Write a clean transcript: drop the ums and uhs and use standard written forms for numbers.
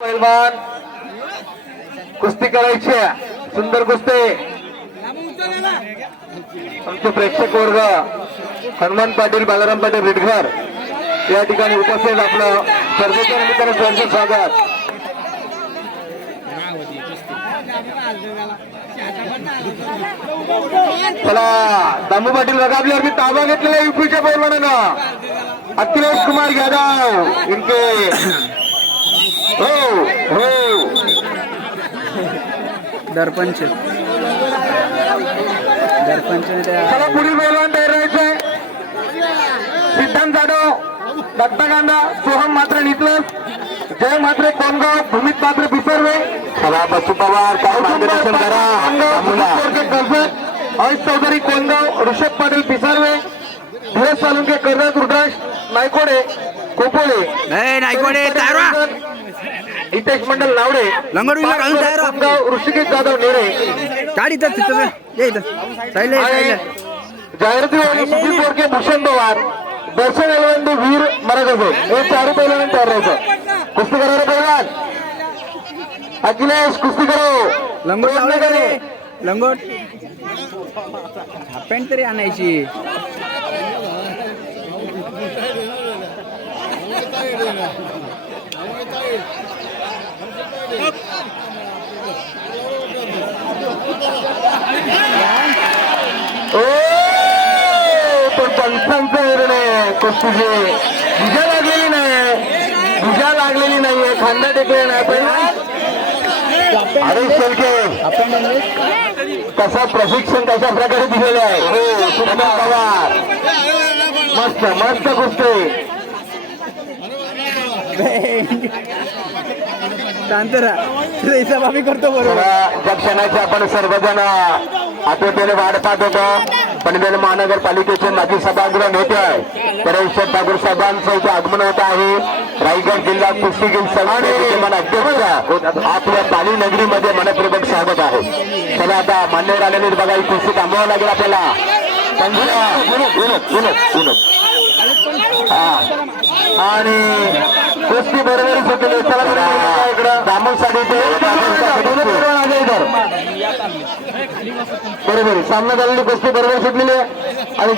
पहिलवान कुस्ती करायची सुंदर कुस्ती आमचे प्रेक्षक वर्ग हनुमान पाटील बालाराम पाटील रिटघर या ठिकाणी उपस्थित आपलं स्पर्धेच्या निमित्ताने सहर्ष स्वागत। चला दामू पाटील रगाबल्यावर ताबा घेतलेला युपीच्या पैलवानानं अखिलेश कुमार यादव इनके हो हो दर्पंच चला पुढील पैलवान तयार राहायचंय। सिद्धांत जाधव दत्ताकांदा सोहम मात्र निकलस जय मात्र कोणगाव भूमित मात्र पिसरवे चला बच्चू पवार काय मार्गदर्शन करा। अयश चौधरी कोणगाव ऋषभ पाटील पिसारवे धीरज सालुंके कर्नाट रुद्राश नायकोडे कोपोळे नायकोडे हितेश मंडल नावडे लंगोट विभाग अजून तयार कोणगाव ऋषिकेश जाधव नेरे गाडी जाहिराती सुधीर बोरके भूषण पवार दर्शन एलवंडी वीर मराठे हे चारही पैलवान तयार राहायचं। कुस्ती करा रे पैलवान अखिलेश कुस्ती करो लंगोट लावले का रे लंगोट पॅन्ट तरी आणायची। ओ तो पंचांचा निर्णय कुस्तीचे भिजा लागलेली नाहीये खांदा टेकले नाही पैलवान अरे शेलके कसा प्रशिक्षण कशा प्रकारे दिलेलं आहे हो सुनील पवार मस्त मस्त कुस्ती हिसाबाबी करतो बरोबर। ज्या क्षणाची आपण सर्वजण आतुरतेने वाट पाहत होतो पण महानगरपालिकेचे माजी सभागृह नेते आहे परेश्वर ठाकूर साहेबांचं इथे आगमन होत आहे। रायगड जिल्हा कुस्तीगीर संघटनेचे अध्यक्ष आपल्या ताली नगरीमध्ये मनपूर्वक स्वागत आहे। चला आता मान्यवर आलेले बघा ही कुस्ती थांबवावं लागेल आपल्याला। आणि कुस्ती बरोबरीच होते दामोसाठी बरोबर सामना झालेली कुस्ती बरोबर सुटलेली आहे आणि